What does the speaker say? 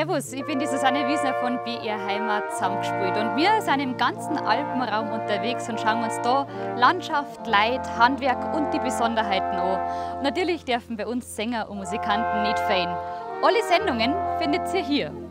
Servus, ich bin die Susanne Wiesner von BR Heimat zusammengespielt und wir sind im ganzen Alpenraum unterwegs und schauen uns da Landschaft, Leid, Handwerk und die Besonderheiten an. Und natürlich dürfen bei uns Sänger und Musikanten nicht fehlen. Alle Sendungen findet ihr hier.